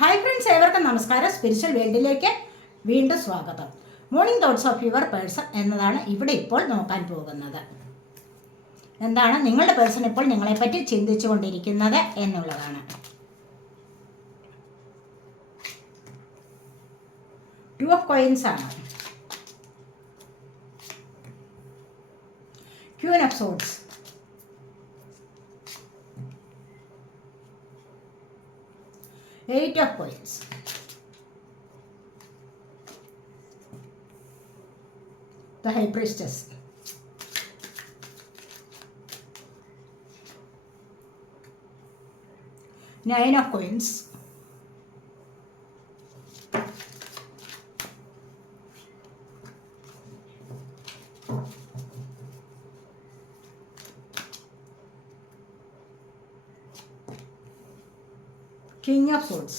Hi friends, ഏവർക്കും നമസ്കാരം. Spiritual വേൾഡിലേക്ക് വീണ്ടും സ്വാഗതം. Morning thoughts of your person എന്നതാണ് ഇവിടെ ഇപ്പോൾ നോക്കാൻ പോകുന്നത്. എന്താണ് നിങ്ങളുടെ പേഴ്സൺ ഇപ്പോൾ നിങ്ങളെപ്പറ്റി ചിന്തിച്ചു കൊണ്ടിരിക്കുന്നത് എന്നുള്ളതാണ്. ടു ഓഫ് കോയിൻസ് ആണ്. Queen of swords, Eight of Coins, the High Priestess, Nine of Coins, King of Swords,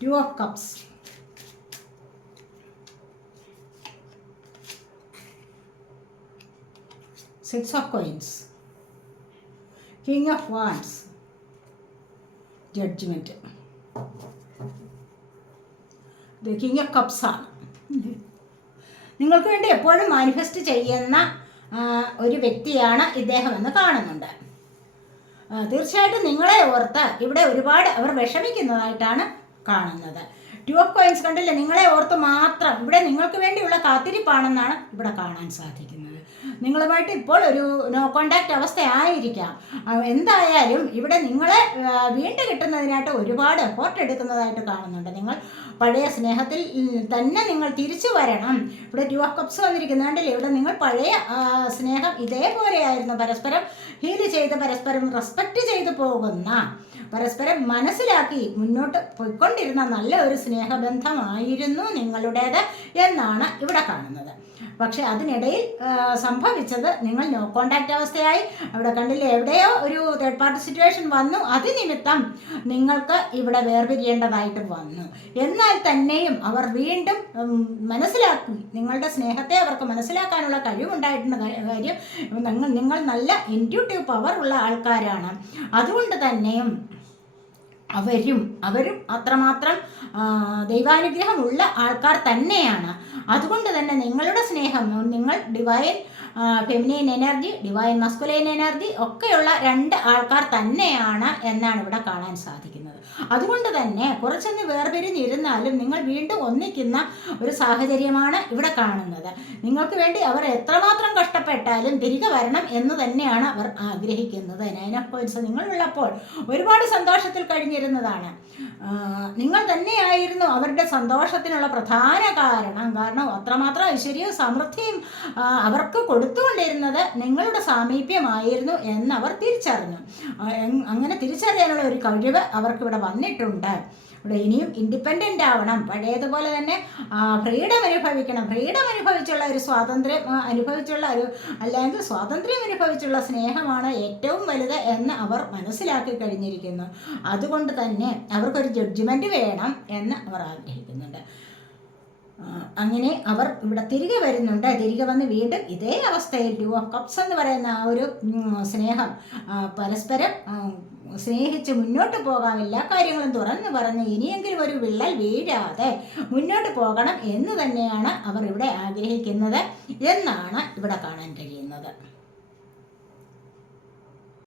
Two of Cups, Six of Coins, King of Wands, Judgment. The King of Cups ആണ് നിങ്ങൾക്ക് വേണ്ടി എപ്പോഴും manifest ചെയ്യുന്ന ഒരു വ്യക്തിയാണ് ഇദ്ദേഹം എന്ന് കാണുന്നുണ്ട്. തീർച്ചയായിട്ടും നിങ്ങളെ ഓർത്ത് ഇവിടെ ഒരുപാട് അവർ വിഷമിക്കുന്നതായിട്ടാണ് കാണുന്നത്. ടു ഓഫ് കോയിൻസ് കണ്ടില്ലേ, നിങ്ങളെ ഓർത്ത് മാത്രം ഇവിടെ നിങ്ങൾക്ക് വേണ്ടിയുള്ള കാത്തിരിപ്പാണെന്നാണ് ഇവിടെ കാണാൻ സാധിക്കുന്നത്. നിങ്ങളുമായിട്ട് ഇപ്പോൾ ഒരു നോ കോണ്ടാക്റ്റ് അവസ്ഥ ആയിരിക്കാം. എന്തായാലും ഇവിടെ നിങ്ങളെ വീണ്ടും കിട്ടുന്നതിനായിട്ട് ഒരുപാട് എഫോർട്ട് എടുക്കുന്നതായിട്ട് കാണുന്നുണ്ട്. നിങ്ങൾ പഴയ സ്നേഹത്തിൽ തന്നെ നിങ്ങൾ തിരിച്ചു വരണം. ഇവിടെ ടു ഓഫ് കപ്സ് വന്നിരിക്കുന്നുണ്ടല്ലേ, ഇവിടെ നിങ്ങൾ പഴയ സ്നേഹം ഇതേപോലെയായിരുന്നു, പരസ്പരം ഹീല് ചെയ്ത് പരസ്പരം റെസ്പെക്റ്റ് ചെയ്ത് പോകുന്ന, പരസ്പരം മനസ്സിലാക്കി മുന്നോട്ട് പോയിക്കൊണ്ടിരുന്ന നല്ല ഒരു സ്നേഹബന്ധമായിരുന്നു നിങ്ങളുടേത് എന്നാണ് ഇവിടെ കാണുന്നത്. പക്ഷെ അതിനിടയിൽ സംഭവിച്ചത് നിങ്ങൾ നോ കോണ്ടാക്റ്റ് അവസ്ഥയായി. അവിടെ കണ്ടില്ലേ, എവിടെയോ ഒരു തേർഡ് പാർട്ടി സിറ്റുവേഷൻ വന്നു. അതിനിമിത്തം നിങ്ങൾക്ക് ഇവിടെ വേർപിരിയേണ്ടതായിട്ട് വന്നു. എന്നാൽ തന്നെയും അവർ വീണ്ടും മനസ്സിലാക്കി, നിങ്ങളുടെ സ്നേഹത്തെ അവർക്ക് മനസ്സിലാക്കാനുള്ള കഴിവുണ്ടായിട്ടുള്ള കാര്യം, നിങ്ങൾ നല്ല ഇൻറ്റ്യൂട്ടീവ് പവർ ഉള്ള ആൾക്കാരാണ്. അതുകൊണ്ട് തന്നെയും അവരും അത്രമാത്രം ദൈവാനുഗ്രഹമുള്ള ആൾക്കാർ തന്നെയാണ്. അതുകൊണ്ട് തന്നെ നിങ്ങളുടെ സ്നേഹം, നിങ്ങൾ divine feminine energy, divine masculine energy ഒക്കെയുള്ള രണ്ട് ആൾക്കാർ തന്നെയാണ് എന്നാണ് ഇവിടെ കാണാൻ സാധിക്കുന്നത്. അതുകൊണ്ട് തന്നെ കുറച്ചൊന്ന് വേർപിരിഞ്ഞിരുന്നാലും നിങ്ങൾ വീണ്ടും ഒന്നിക്കുന്ന ഒരു സാഹചര്യമാണ് ഇവിടെ കാണുന്നത്. നിങ്ങൾക്ക് വേണ്ടി അവർ എത്രമാത്രം കഷ്ടപ്പെട്ടാലും തിരികെ വരണം എന്ന് തന്നെയാണ് അവർ ആഗ്രഹിക്കുന്നത്. നൈൻ ഓഫ് കോയിൻസ് നിങ്ങളുള്ളപ്പോൾ ഒരുപാട് സന്തോഷത്തിൽ കഴിഞ്ഞിരുന്നതാണ്. നിങ്ങൾ തന്നെയായിരുന്നു അവരുടെ സന്തോഷത്തിനുള്ള പ്രധാന കാരണം അത്രമാത്രം ഐശ്വര്യവും സമൃദ്ധിയും അവർക്ക് കൊടുത്തുകൊണ്ടിരുന്നത് നിങ്ങളുടെ സാമീപ്യമായിരുന്നു എന്നവർ തിരിച്ചറിഞ്ഞു. അങ്ങനെ തിരിച്ചറിയാനുള്ള ഒരു കഴിവ് അവർക്കിവിടെ വന്നിട്ടുണ്ട്. ഇവിടെ ഇനിയും ഇൻഡിപെൻഡൻ്റ് ആവണം, പഴയതുപോലെ തന്നെ ഫ്രീഡം അനുഭവിക്കണം. ഫ്രീഡം അനുഭവിച്ചുള്ള ഒരു സ്വാതന്ത്ര്യം അനുഭവിച്ചുള്ള ഒരു, അല്ലെങ്കിൽ സ്വാതന്ത്ര്യം അനുഭവിച്ചുള്ള സ്നേഹമാണ് ഏറ്റവും വലുത് എന്ന് അവർ മനസ്സിലാക്കി കഴിഞ്ഞിരിക്കുന്നു. അതുകൊണ്ട് തന്നെ അവർക്കൊരു ജഡ്ജ്മെൻറ്റ് വേണം എന്ന് അവർ ആഗ്രഹിക്കുന്നുണ്ട്. അങ്ങനെ അവർ ഇവിടെ തിരികെ വരുന്നുണ്ട്. തിരികെ വന്ന് വീണ്ടും ഇതേ അവസ്ഥയിൽ ടു ഓഫ് കപ്സ് എന്ന് പറയുന്ന ആ ഒരു സ്നേഹം, പരസ്പരം സ്നേഹിച്ച് മുന്നോട്ട് പോകാം, എല്ലാ കാര്യങ്ങളും തുറന്നു പറഞ്ഞ് ഇനിയെങ്കിലും ഒരു വിള്ളൽ വീഴാതെ മുന്നോട്ട് പോകണം എന്ന് തന്നെയാണ് അവർ ഇവിടെ ആഗ്രഹിക്കുന്നത് എന്നാണ് ഇവിടെ കാണാൻ കഴിയുന്നത്.